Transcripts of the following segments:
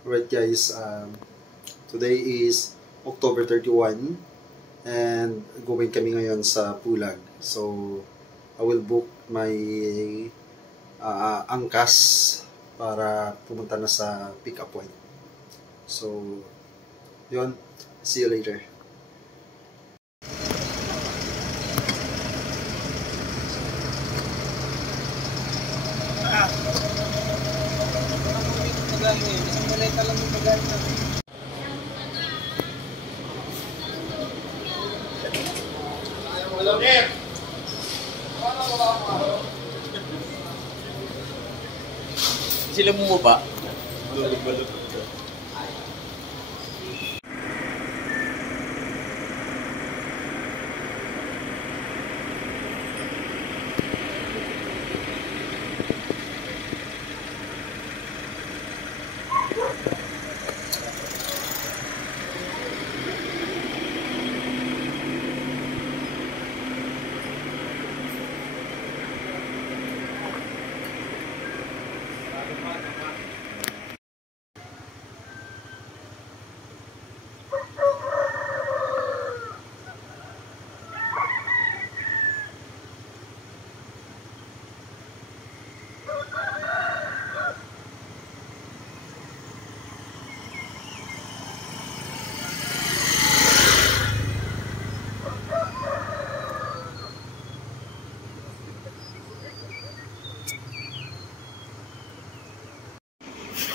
Alright guys, today is October 31 and going kami ngayon sa Pulag. So, I will book my angkas para pumunta na sa pick-up point. So, yun. See you later. Sila bumaba. Balog-balog.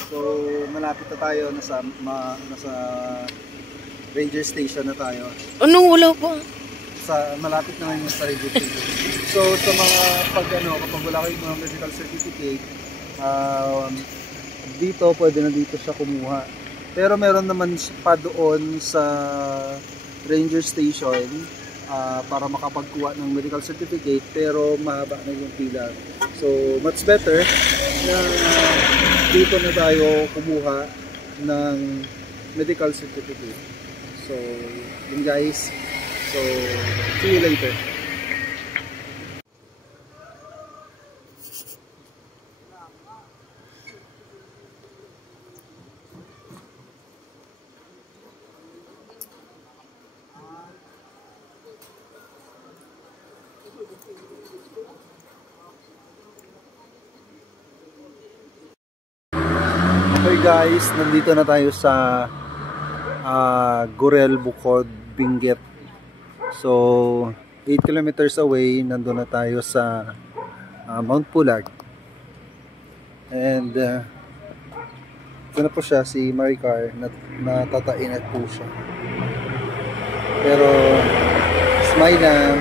So, malapit na tayo, nasa ranger station na tayo. Ano? Wala pa. Malapit na ngayon sa ranger station. So, sa mga kapag wala kayong mga medical certificate, dito, pwede na dito siya kumuha. Pero meron naman pa doon sa ranger station para makapagkuha ng medical certificate, pero mahaba na yung pila. So, much better na dito na tayo kumuha ng medical certificate. So, yun guys. So, see you later. Okay guys, nandito na tayo sa Gorel, Bukod, Benguet. So, 8 kilometers away, nandun na tayo sa Mount Pulag. And ito na po siya, si Maricar, natatain at po siya. Pero, smile lang.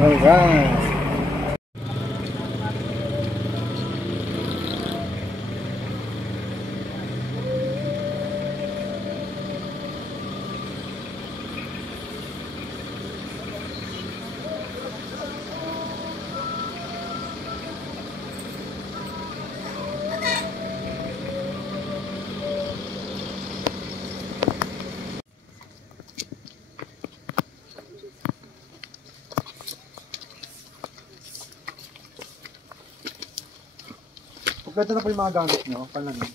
Alright. Kompleto na po yung mga gamit nyo, palamin.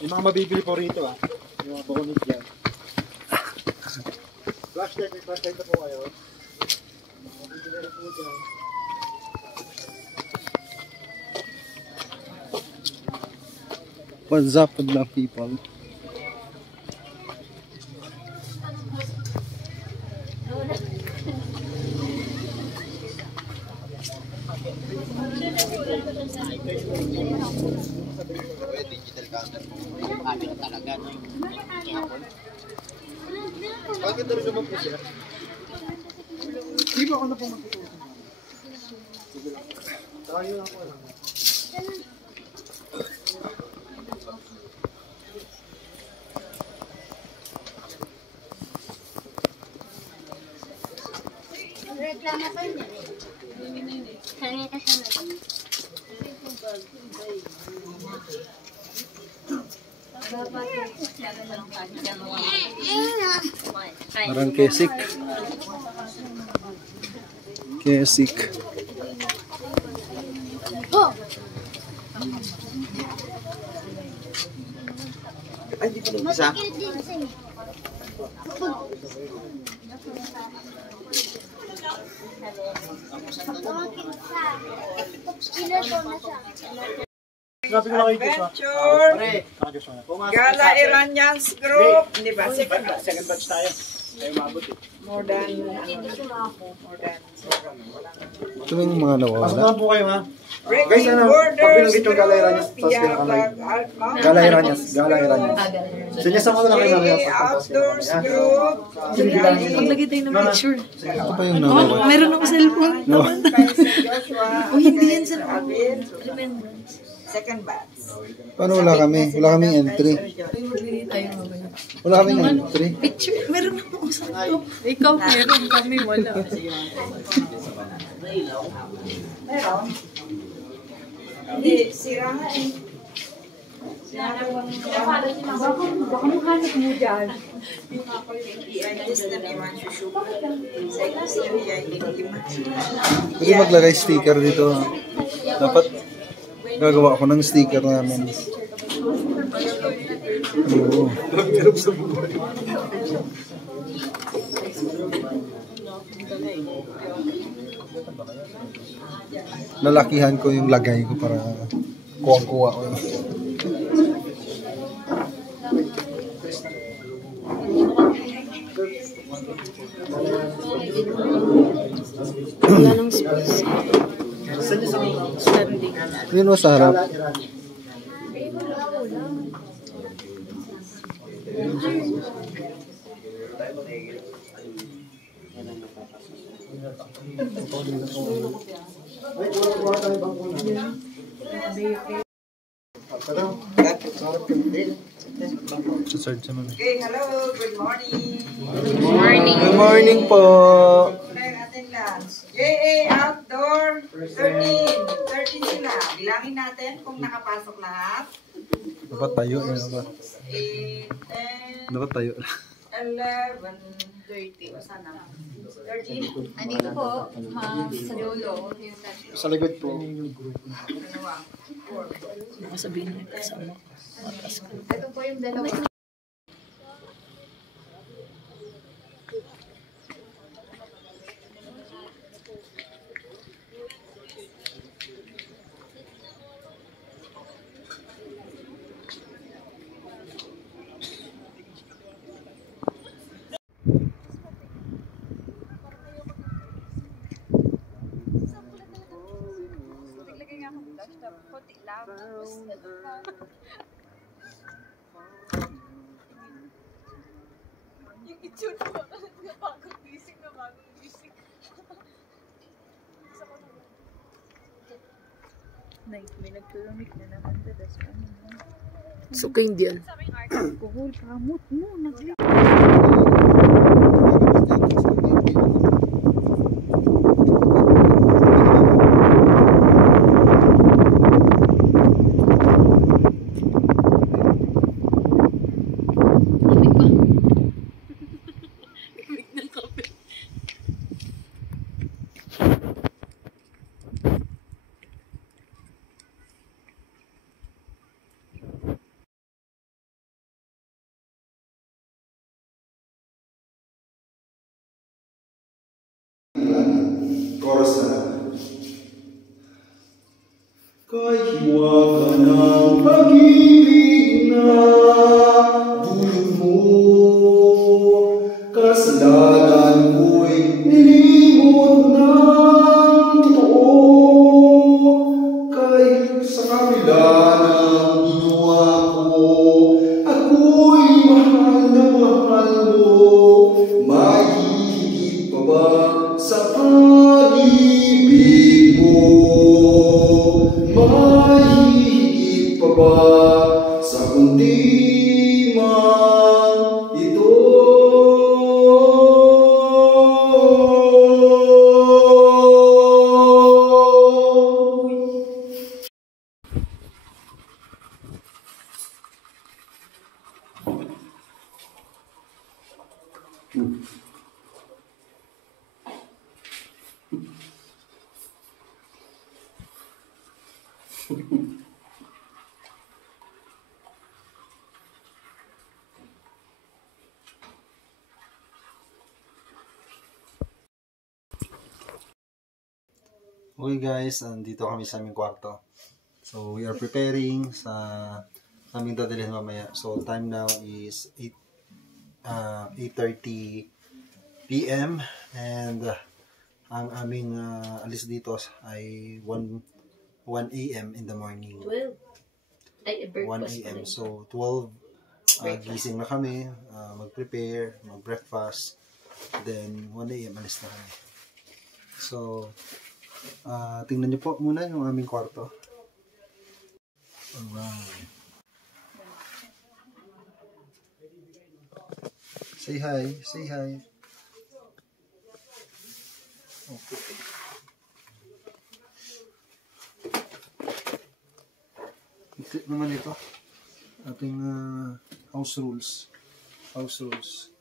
Yung mga mabibili po rito yung mga bonus dyan. Flashlight, may flashlight na po kayo. Mabibili na po dyan. What's up with the people? Digital camera. Ano talaga no? Bakit na rin naman po siya? Di ba ako na po magtutusin? Sige lang. Tayo lang po lang. Reklamo pa yun. Kanina siya na. Parang kesik. Kesik. Oh! Ay, di pa nag-isa. Matikil din sa'yo. Ilan na siya? Adventure Gala Iranians Group, di ba? Second batch tayo. Tayo mabot eh. More than Ito yung mga nawawala. Pasok na po kayo ha. Guys, pag binanggit yung Gala Iranians, tapos kinakamay. Gala Iranians. Sinyasa ko na lang kayo mamaya. Outdoors Group, Paglagay tayo ng picture. Ito pa yung nawawala. Meron akong cellphone. Joshua, O hindi yan sa Alvin, remembrance. second batch. Paano wala kami? Wala kaming entry. Magbigay tayo mamaya. Wala kaming entry. Picture, meron akong sakto. Ikaw meron, kami wala. Meron? Hindi, sira nga eh. Baka mahanap mo dyan. I-artist na ni Manchu Shuba. Sa artist na niya, Pwede maglagay sticker dito. Dapat gagawa ako ng sticker namin. Oo. Lalakihan ko yung lagay ko para kuwang-kuwa ko. Wala nang space. Standing. Yun o sa harap. Search naman. Okay, hello, good morning. Good morning po. Attendance. JA Outdoor 13 sila. Bilangin natin kung nakapasok lahat. Dapat tayo. Dapat 8, 10, dapat tayo. 11, 13. Sana. 13. Andito po, sa dulo. Sa likod po. Baka sabihin niya kasama. Ito po yung dalawa. May nagtulunit na naman. So, kayo hindi yan. Alcohol, kamot mo. Chorus na. Kay hiwa ka ng pag-ibig na dulot mo, kasalanan ko'y nilimot ng totoo. Kahit sa kabila ng ginawa ko, ako'y mahal na mahal mo. May hihigit pa ba sa pag-ibig mo? Mahigit pa ba sa kundi man ito? Okay guys, andito kami sa aming kwarto. So we are preparing sa aming dadalhin mamaya. So time now is 8:30 PM and ang aming alis dito ay 1 AM in the morning. 12. Ay, 1 AM. So 12 gising na kami, mag-prepare, mag-breakfast, then 1 AM alis na kami. So tingnan niyo po muna yung aming kwarto. Alright. Say hi, say hi. Okay. Ito naman ito. Ating house rules. House rules.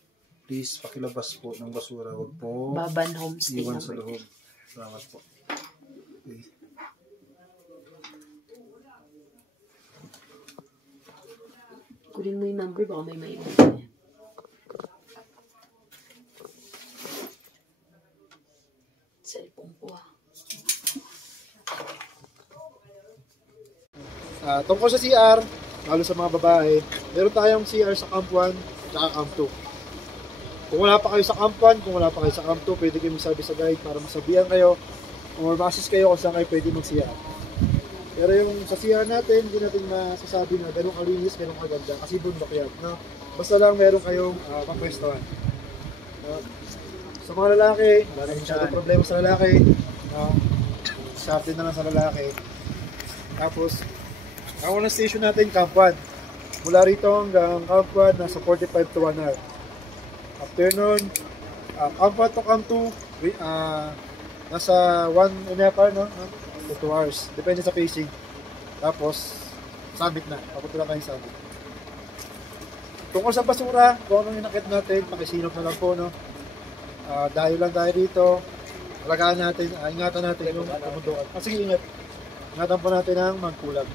Please pakilabas po ng basura. Huwag po Baban Homestay iwan sa number. loob. Salamat po. Okay. Kunin mo yung number, baka may maiwan. Cellphone ko Tungkol sa CR, lalo sa mga babae, meron tayong CR sa Camp 1 at Camp 2. Kung wala pa kayo sa Camp 1, kung wala pa kayo sa Camp 2, pwede kayo magsabi sa guide para masabihan kayo or ma-assist kayo kung saan kayo pwede mag-CR. Pero yung sa CR natin, hindi natin masasabi na ganun kalinis, ganun kaganda kasi bundok yan. No? Basta lang meron kayong pangpwestuhan. Sa mga lalaki, wala na masyadong problema sa lalaki. No? Sa atin na lang sa lalaki. Tapos, ang unang station natin, Camp 1. Mula rito hanggang Camp 1, nasa 45 to 1 hour. After nun, Camp 1 to Camp 2, nasa 1.5 hour, no? To 2 hours. Depende sa pacing. Tapos, summit na. Papunta na kayo summit. Tungkol sa basura, kung anong inakit natin, pakisinop na lang po, no? Dayo lang tayo dito. Alagaan natin, ingatan natin yung kamundukan. Sige, ingat. Ingatan po natin ang magkulag.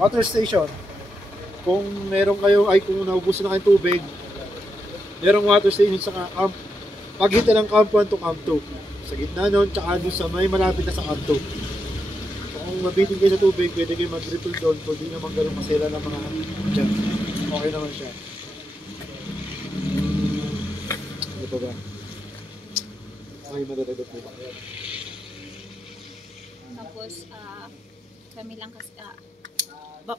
Water station. Kung meron kayo, kung naubusan na kayong tubig, merong water station sa camp. Pagitan ng Camp 1 to Camp 2. Sa gitna nun, tsaka doon sa may malapit na sa Camp 2. So, kung mabitin kayo sa tubig, pwede kayo mag-refill doon. Kung di naman ganun masela ng mga dyan. Okay naman siya. Ano pa ba? Ay, madadagot mo ba? Tapos, kami lang kasi,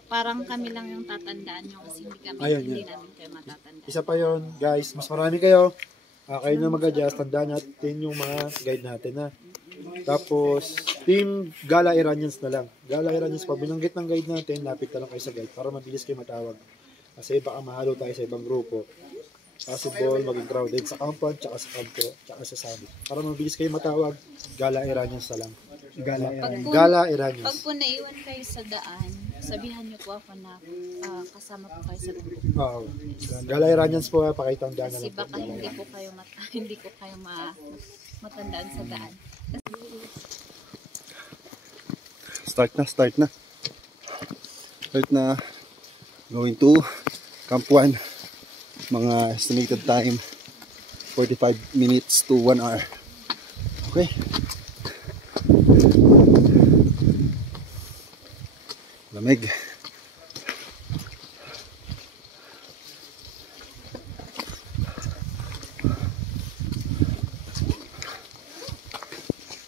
parang kami lang yung tatandaan nyo kasi hindi namin kayo matatandaan. Isa pa yon guys, mas marami kayo. Kayo na mag-adjust, tandaan natin yung mga guide natin ha. Tapos, Team Gala Iranians na lang. Gala Iranians, pag binanggit ng guide natin, lapit na lang kayo sa guide para mabilis kayo matawag. Kasi baka mahalo tayo sa ibang grupo. Possible, maging crowded sa Camp 1, tsaka sa Camp 2, tsaka sa Summit. Para mabilis kayo matawag, Gala Iranians na lang. Gala Iranians. Pag po naiwan kayo sa daan, sabihan niyo po ako na kasama po kayo sa grupo. Oo. Gala Iranians po ha, pakitang daan na Kasi lang po. baka hindi ko kayo matandaan sa daan. Start na. Going to Camp 1. Mga estimated time 45 minutes to 1 hour. Okay. Lamig.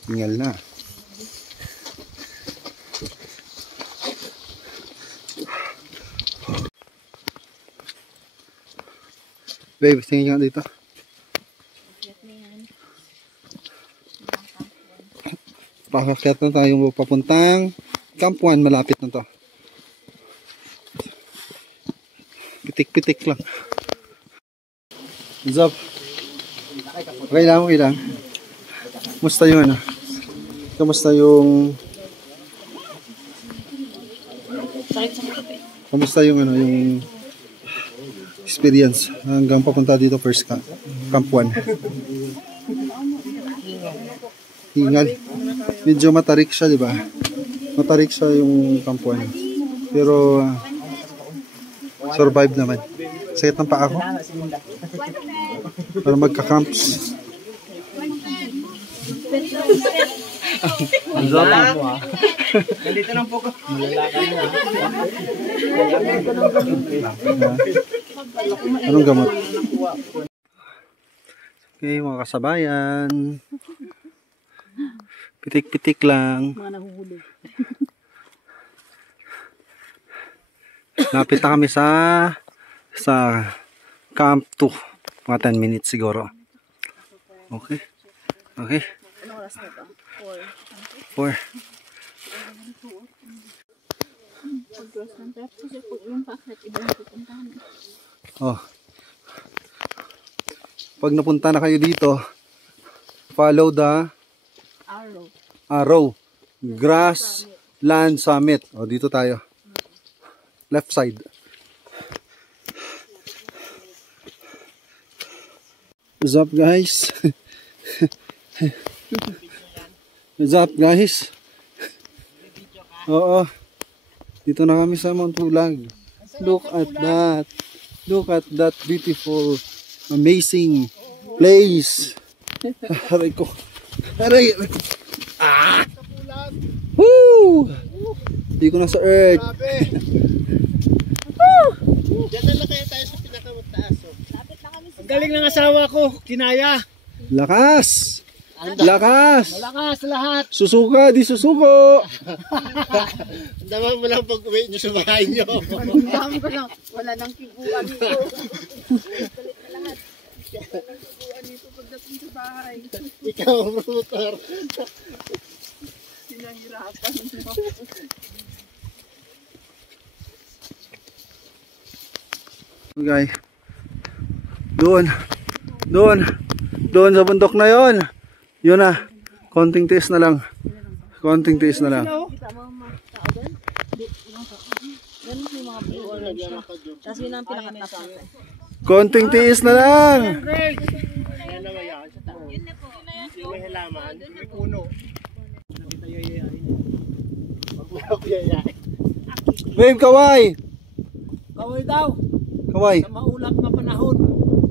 Tingal na. Babe, tingin ka dito. Pakakyat na tayo papuntang Camp 1, malapit na to. Pitik-pitik lang. What's up? Okay lang. Kumusta yung ano? Kumusta yung experience hanggang papunta dito first Camp 1? Hingal. Medyo matarik siya, di ba? Matarik siya yung Camp 1. Pero survive naman. Sakit ng paa ko. Para magka-camps. Ang sarap. Nandito lang po ko. Anong gamot? Okay, mga kasabayan. Pitik-pitik lang. Mga nahuhuli. Lapit na kami sa Camp 2. Mga 10 minutes siguro. Okay. Okay. Anong oras na ito? 4. Pag-cross ng trap, kasi pag yung packet, iba yung pupuntahan. Oh. Pag napunta na kayo dito, follow the arrow. Grassland Summit. O, dito tayo. Left side. What's up, guys? What's up, guys? Oo. Dito na kami sa Mount Pulag. Look at that. Look at that beautiful, amazing place. Aray ko. Aray ko. Ah! Woo! Hindi ko na sa earth. Diyan na kaya tayo sa pinakamataas. Ang galing ng asawa ko, kinaya. Lakas! Lakas! Malakas lahat. Susuka, di susuko! Daman mo lang pag-uwi nyo sa bahay nyo. Ang dami ko lang. Wala nang kiguan dito. Kiguan dito pagdating sa bahay. Ikaw, Rutor. Sinahirapan. Okay. Doon sa bundok na yon. Yun na. Konting tiis na lang. Konting tiis na lang. Tapos yun ang pinakatap. Konting tiis na lang. Ayan na ba yan? Yung may halaman, may puno. Nakita yayayain. Pag may ako yayayain. Babe, kaway! Kaway daw. Kaway. Sa maulap na panahon.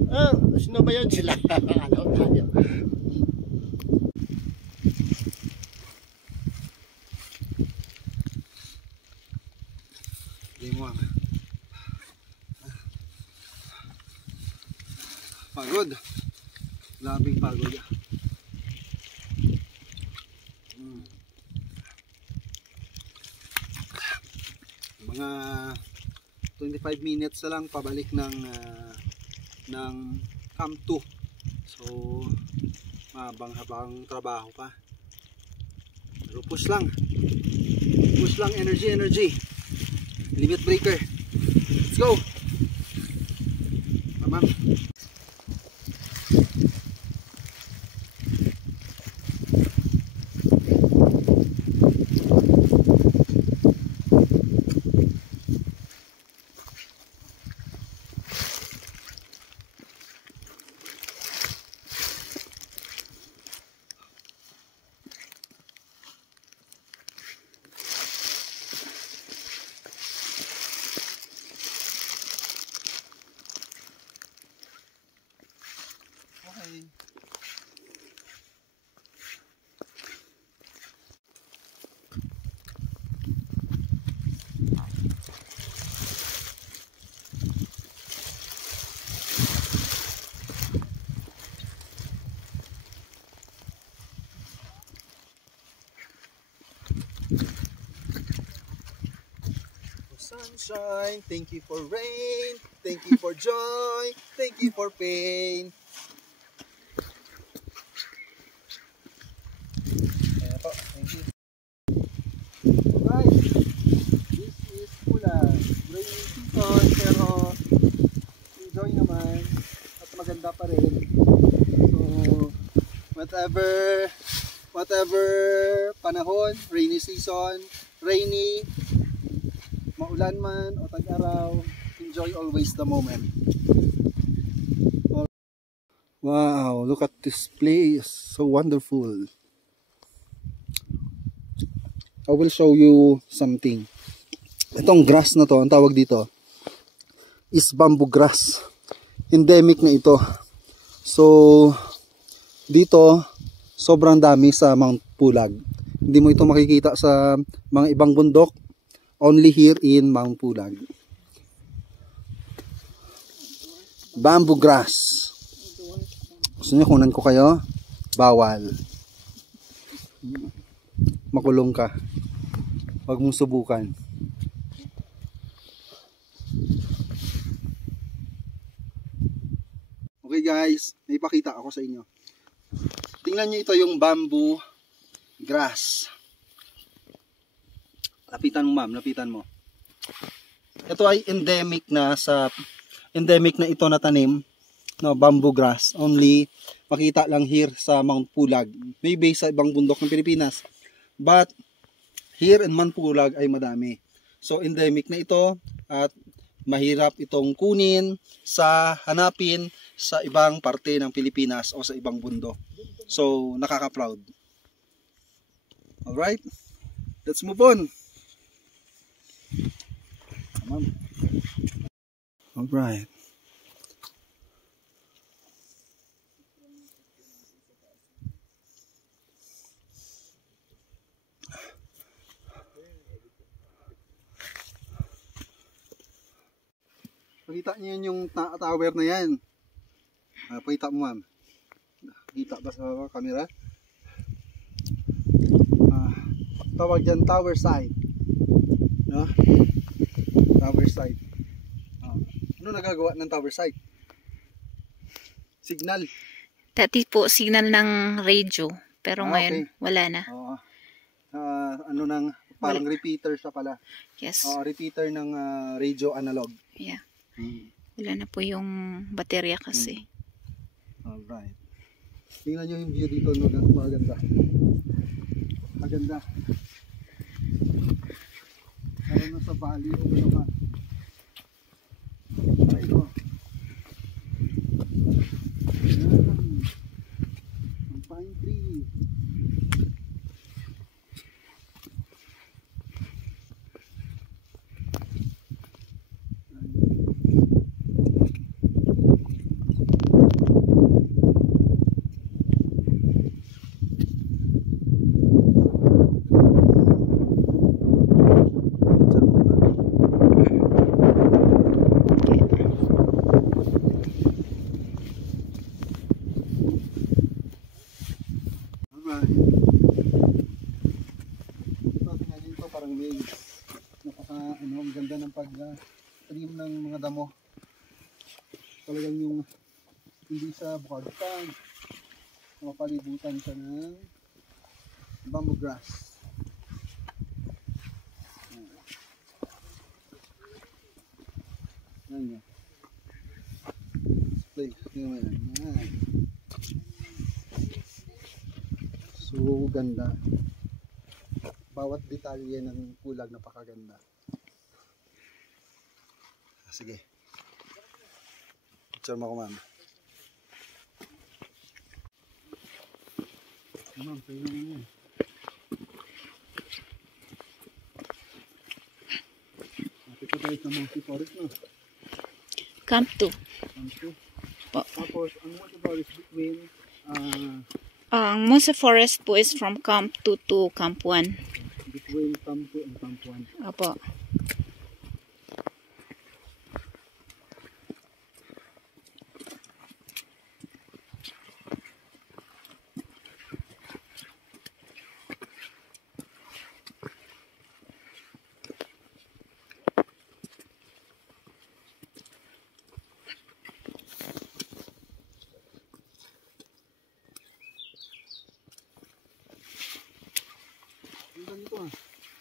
Ah, sino ba yun sila? Alam tayo. Pagod. Labing pagod. Mga 25 minutes na lang pabalik ng Camp 2. So habang trabaho pa. Pero push lang. Push lang, energy. Limit breaker. Let's go. Tamam. Sunshine, thank you for rain, thank you for joy, thank you for pain. Ayan po, thank you. Alright, this is Pulag. Rainy season, pero enjoy naman at maganda pa rin. So, whatever panahon, rainy season, rainy, maulan man o tag-araw, enjoy always the moment. Wow, look at this place, so wonderful. I will show you something. Itong grass na to, ang tawag dito is bamboo grass. Endemic na ito. So dito sobrang dami sa Mount Pulag. Hindi mo ito makikita sa mga ibang bundok, only here in Mount Pulag. Bamboo grass. Gusto niyo kunan ko kayo? Bawal. Makulong ka. Huwag mong subukan. Okay guys, may ipakita ako sa inyo. Tingnan niyo ito yung bamboo grass. Lapitan mo ma'am, lapitan mo. Ito ay endemic na ito na tanim, no, bamboo grass. Only makita lang here sa Mount Pulag. Maybe sa ibang bundok ng Pilipinas. But here in Mount Pulag ay madami. So endemic na ito at mahirap itong kunin hanapin sa ibang parte ng Pilipinas o sa ibang bundok. So nakaka-proud. Alright, let's move on. Come on. Alright. Pakita niyo yung tower na yan. Pakita mo ma'am. Kita ba sa camera? Tawag dyan tower side. No? Tower side. Ano nagagawa ng tower side? Signal. Dati po signal ng radio, pero ngayon okay. wala na. Ano nang parang repeater siya pala. Yes. Repeater ng radio analog. Yeah. Wala na po yung baterya kasi. Alright. Tingnan nyo yung view dito, no? Maganda. Maganda. Parang nasa valley o gano'n ka. Ito. Yan. Ang pine tree. Parang may ang ganda ng pag-trim ng mga damo. Talagang yung hindi sa bukagtan, mapalibutan siya ng bamboo grass. Yan yan. Display. Yan. So ganda. Bawat detalye ng Pulag napakaganda. Sige. Picture mo ko ma'am. Ma'am, pwede naman yan. Ito tayo sa Monkey Forest na. Camp 2. Camp 2. Tapos, ang Monkey Forest between ang Monkey Forest po is from Camp 2 to Camp 1. Between Camp 2 and Camp 1. Apo.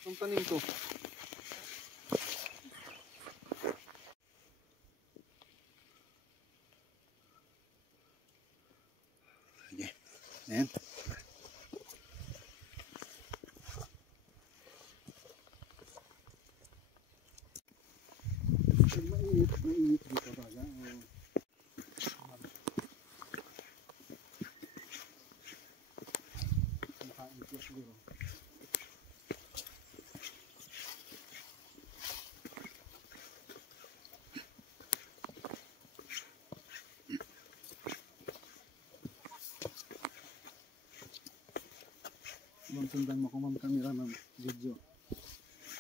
Ang tanim to. Sige. Ayan. Mainit dito talaga. Makain siya siguro. Ma'am, sundan mo ko, ma'am, camera, ma'am, video.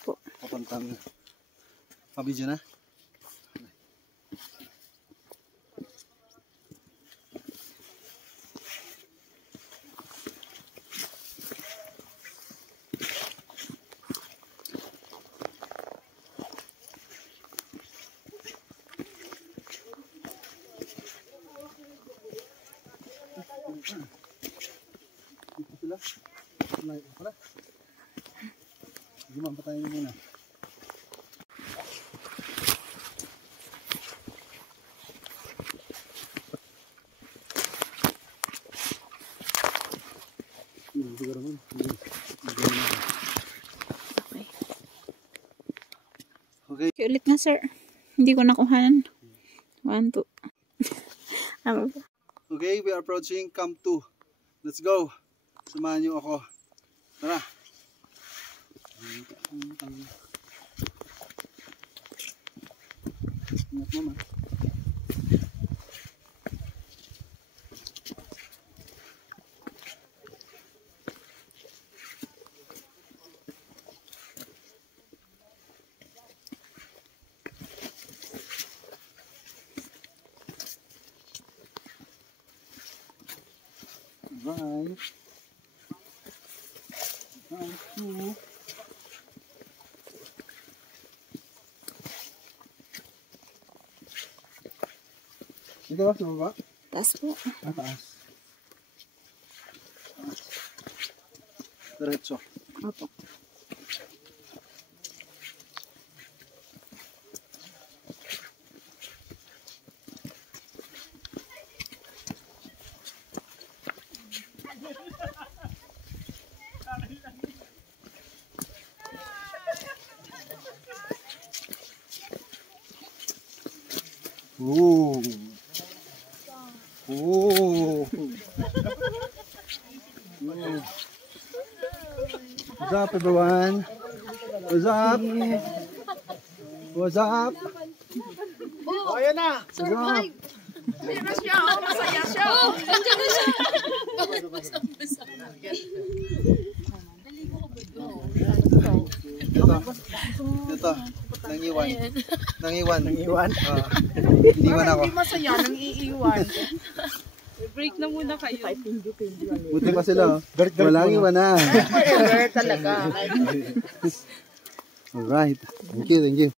Po. Papuntang pa-video na. Dito sila. Layo pala. Sige, ma'am, patayin mo muna. Siguro, ma'am. Okay. Okay, ulit na sir. Hindi ko nakuhanan. 1, 2. Okay, we are approaching Camp 2. Let's go. Samahan niyo ako. Tara. Ingat mama. Right. Camp 2. Ito ba sa baba? Taas po. Taas. Diretso. Opo. Ooh. Ooh. What's up, everyone? What's up? What's up? Oh, ayan na! What's up? Ayan na siya, oh, masaya siya. Oh, nandiyan na siya. Ito. Nangiwan. Nangiwan. Iniwan ako. Hindi masaya, nang iiwan. Break na muna kayo. Buti pa sila. Walang iwan na. Forever talaga. Alright. Thank you, thank you.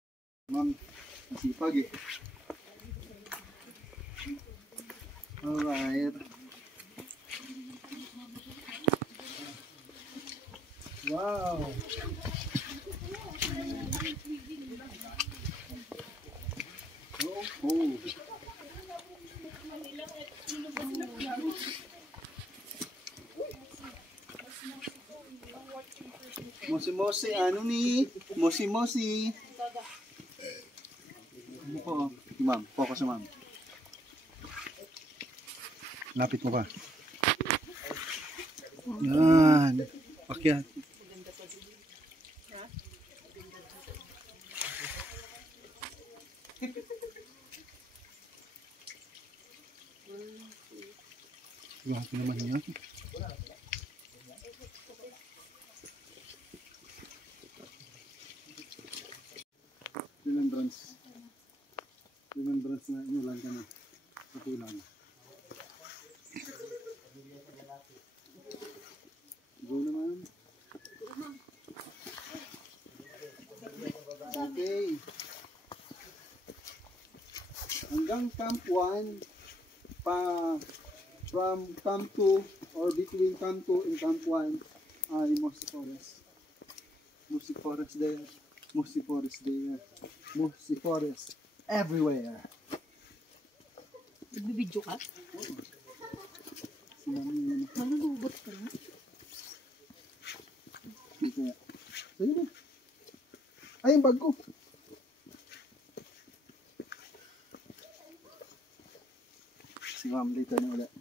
Ma'am, masipag eh. Alright. Wow. Oh. Mosi-mosi, ano ni? Mosi-mosi. Ano po? Ma'am, focus na ma'am. Lapit mo pa. Yan. Pakyat. Grabe naman yan. Remembrance na inulan ka na. Patulan. Go naman. Okay. Hanggang Camp 1 from Camp 2 or between Camp 2 and Camp 1 ay Mossy Forest. Mossy Forest there. Mossy Forest there. Mossy Forest everywhere. Nagbibidyo ka? Sinaming Malulubot ka na? kaya. Sa'yo ba? Ay, yung bag ko. Si ma'am, later na ulit.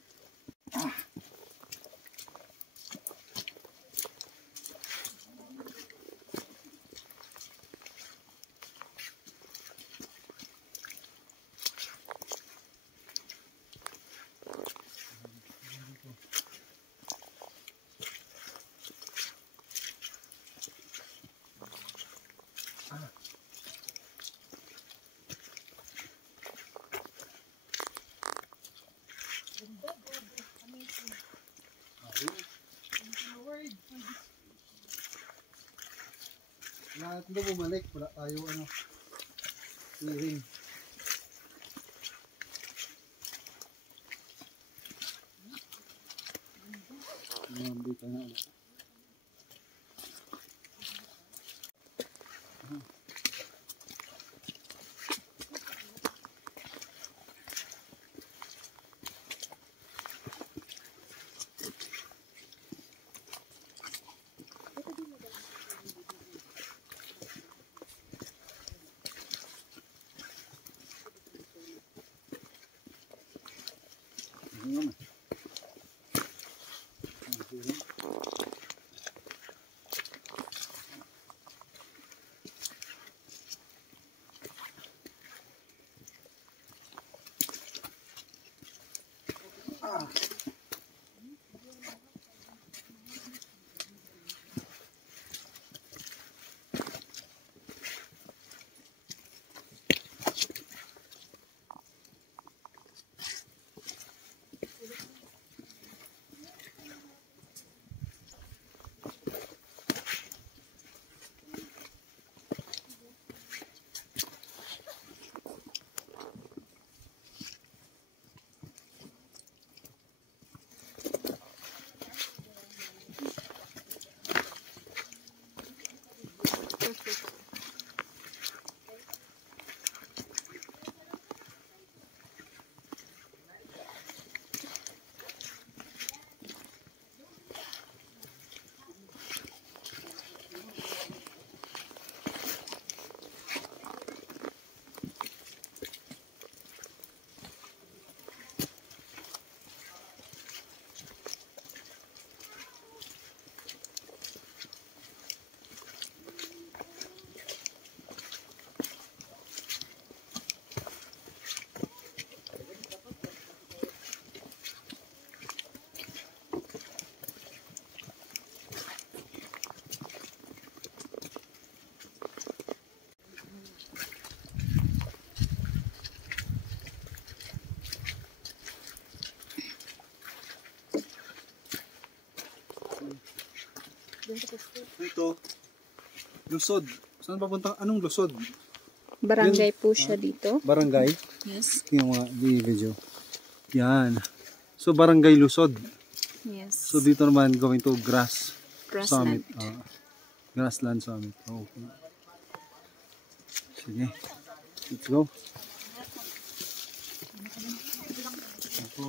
Lahat na bumalik, wala tayo ano, clearing. Dito na ulit. Ito, Lusod. Saan papunta? Anong Lusod? Barangay po siya dito. Barangay? Yes. Yung mga video. Yan. So, Barangay Lusod. Yes. So, dito naman going to Summit. Grassland. Grassland Summit. Okay. Sige. Let's go. Ako,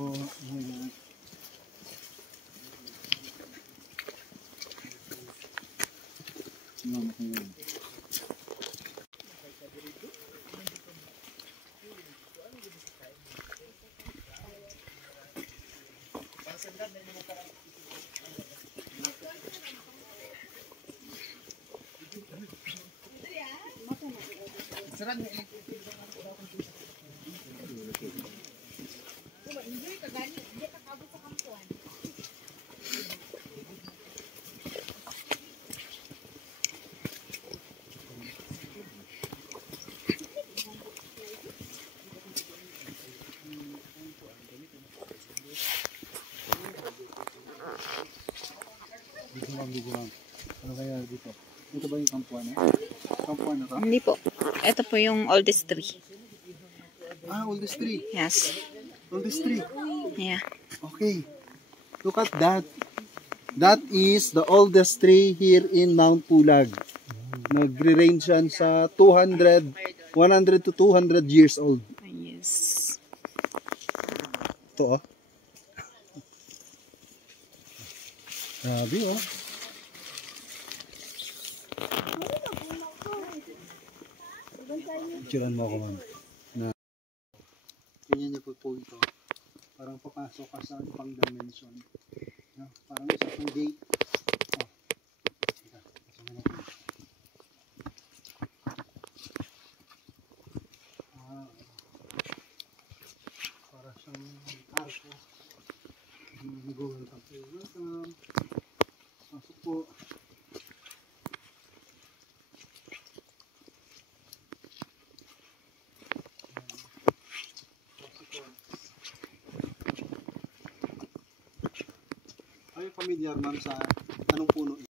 ano kaya dito? Ito ba yung kampuan? Kampuan na to? Hindi po. Ito po yung oldest tree. Ah, oldest tree. Yes. Oldest tree. Yeah. Okay. Look at that. That is the oldest tree here in Mount Pulag. Nagre-range yan sa 100 to 200 years old. Yes. Ito Grabe Picturean mo ako, ma'am. Ganyan niya po ito. Parang papasok ka sa ibang dimension. No? Parang isa pang gate. Para siyang arko. Nag-welcome po. Welcome. Pasok po. Ay, familiar ma'am sa anong puno ito?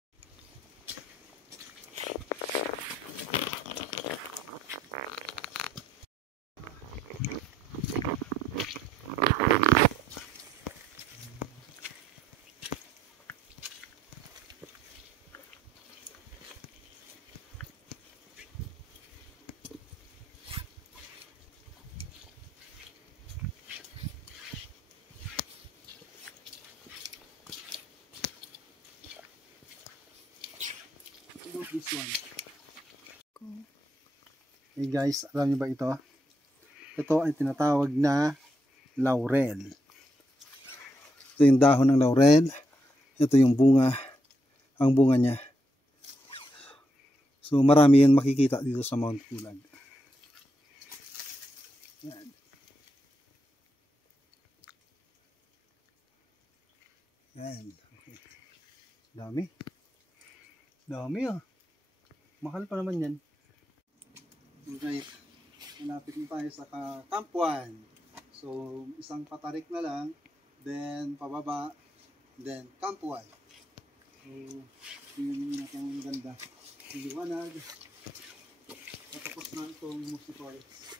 Hey guys, alam niyo ba ito? Ito ay tinatawag na laurel. Ito yung dahon ng laurel. Ito yung bunga. Ang bunga niya. So marami yan makikita dito sa Mount Pulag. Yan. Yan. Okay. Dami. Dami ah. Mahal pa naman yan. Okay. Malapit na tayo sa Camp 1. So isang patarik na lang. Then pababa. Then Camp 1. So yun natin ang ganda. Liwanag. Tapos na itong Musi Forest.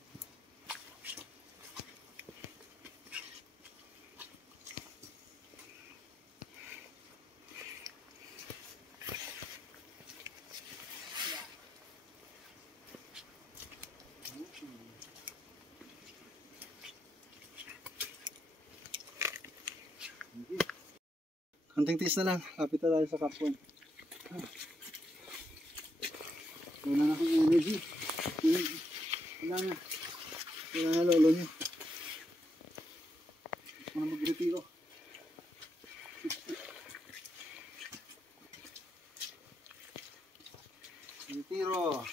Kanting tiis na lang. Kapit na tayo sa Camp 1. Wala na akong energy. Wala na. Wala na lolo niyo. Gusto na mag-retiro. Retiro.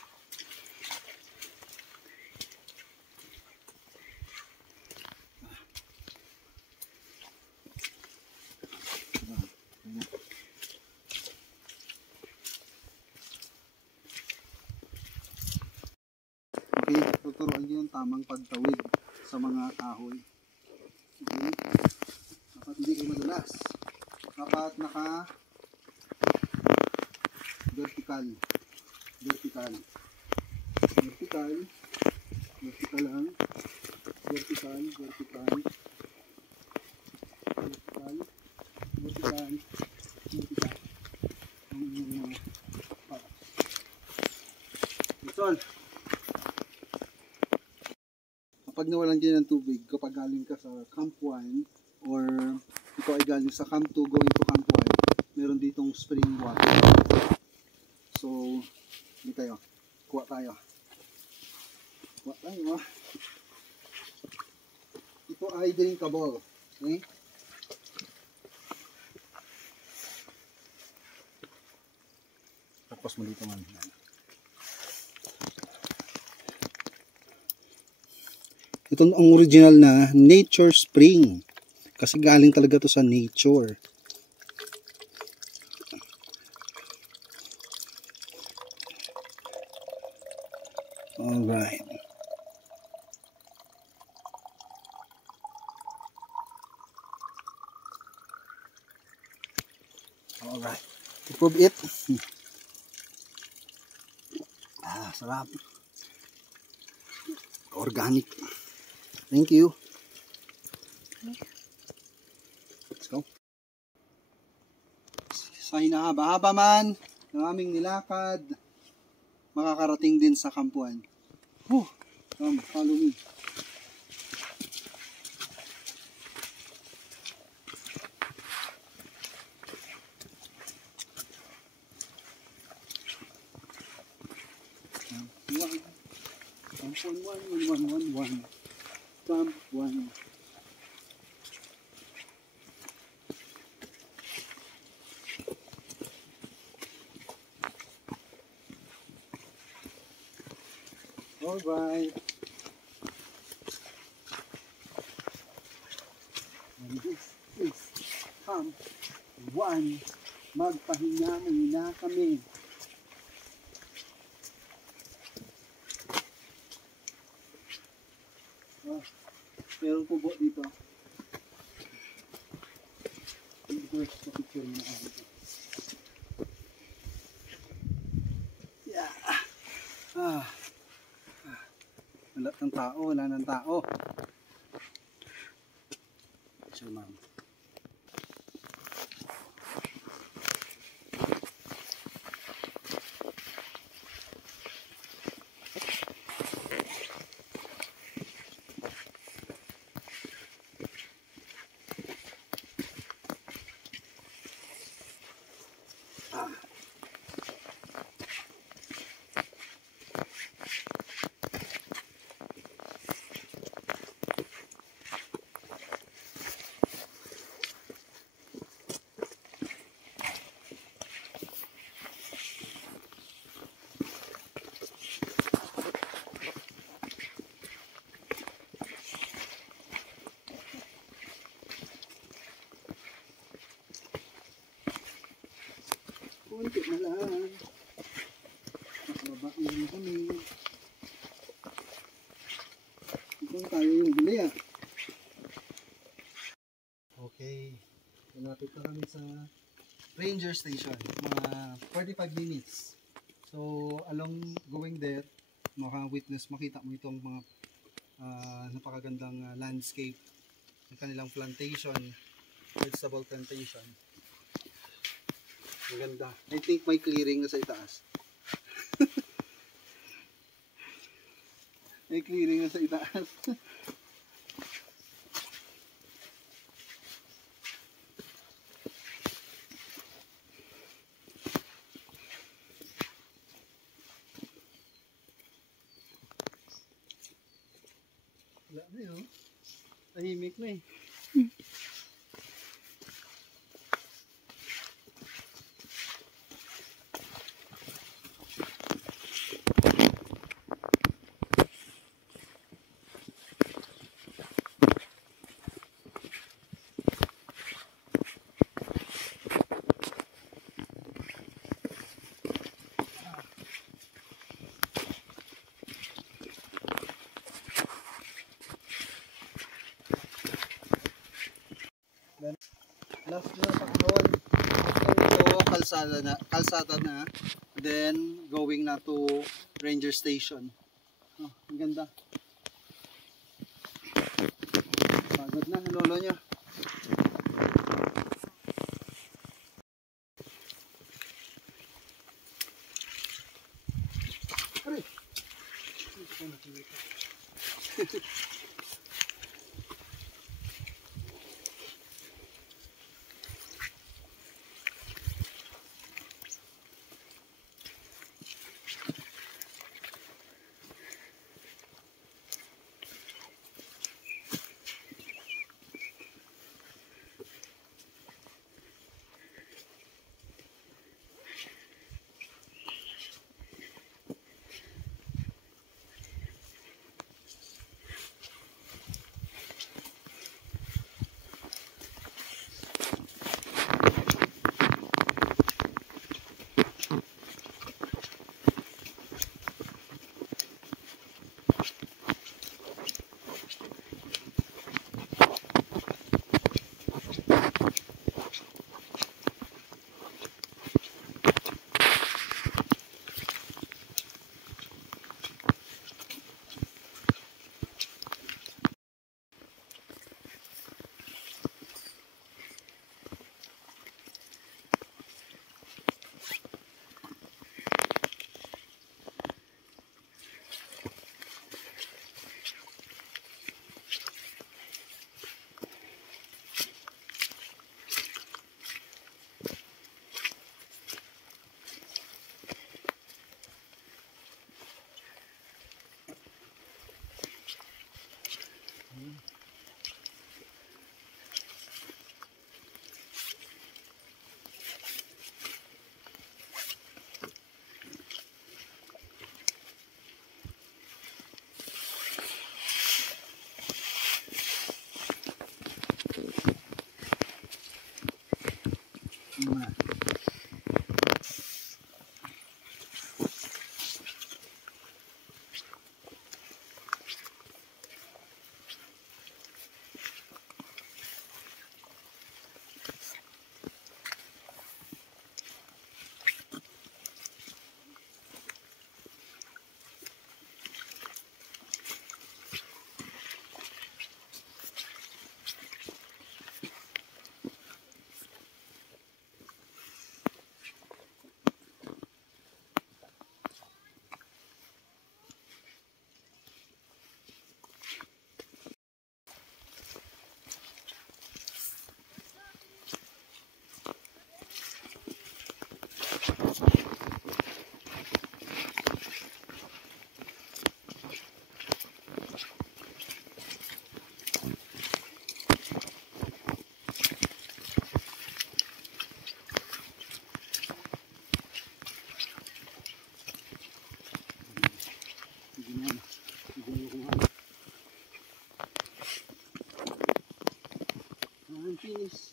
Okay, tuturuan niyo yung tamang pagtawid sa mga kahoy. Okay? Dapat hindi kayo madulas. Dapat naka vertical. Vertical. Vertical. Vertical lang. Vertical. Vertical. Vertical. Vertical. Vertical. That's all. Kapag nawalan kayo ng tubig, kapag galing ka sa Camp 1 or ikaw ay galing sa Camp 2 going to Camp 1, meron ditong spring water. So, hindi tayo. Kuha tayo. Kuha tayo. Ito ay drinkable. Okay? Tapos mo dito man. Ito ang original na nature spring. Kasi galing talaga to sa nature. Alright. Alright. To prove it. Sarap. Organic. Thank you. Let's go. Sa hinahaba-haba man ng aming nilakad, makakarating din sa Camp 1. Come, follow me. Camp 1. Camp 1. Alright. And this is Camp 1. Magpahinga muna kami. Meron kubo dito. First, picture mo na ako dito. Yeah. Wala ng tao, wala ng tao. Sure, ma'am. Kunti na lang. Babain na kami. Ito tayo yung huli ah. Okay. Malapit na kami sa Ranger Station. Mga 45 minutes. So, along going there, maka-witness, makita mo itong mga napakagandang landscape ng kanilang plantation, vegetable plantation. Ang ganda. I think may clearing na sa itaas. May clearing na sa itaas. Wala na yun. Tahimik na eh. Last na sa kahon. After ito, kalsada na. Then, going na to Ranger Station. Oh, ang ganda. Pagod na, lolo niya. Aray! Finish.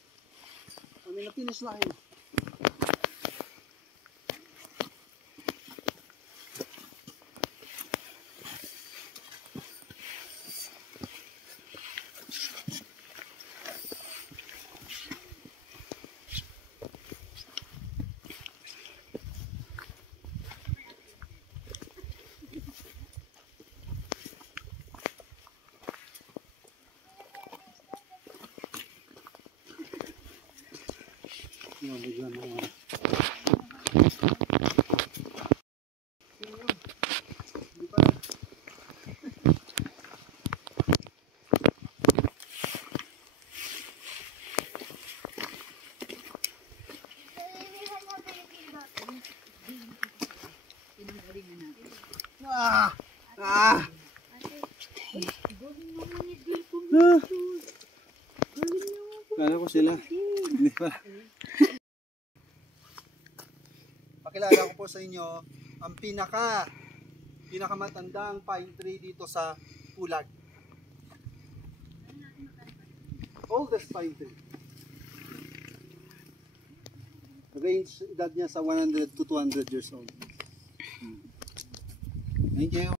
Kami na finish line. Bigyan mo. Kala ko sila. Hindi pa. Pakilala ko po sa inyo ang pinakamatandang pine tree dito sa Pulag. Oldest pine tree. Range edad niya sa 100 to 200 years old. Thank you.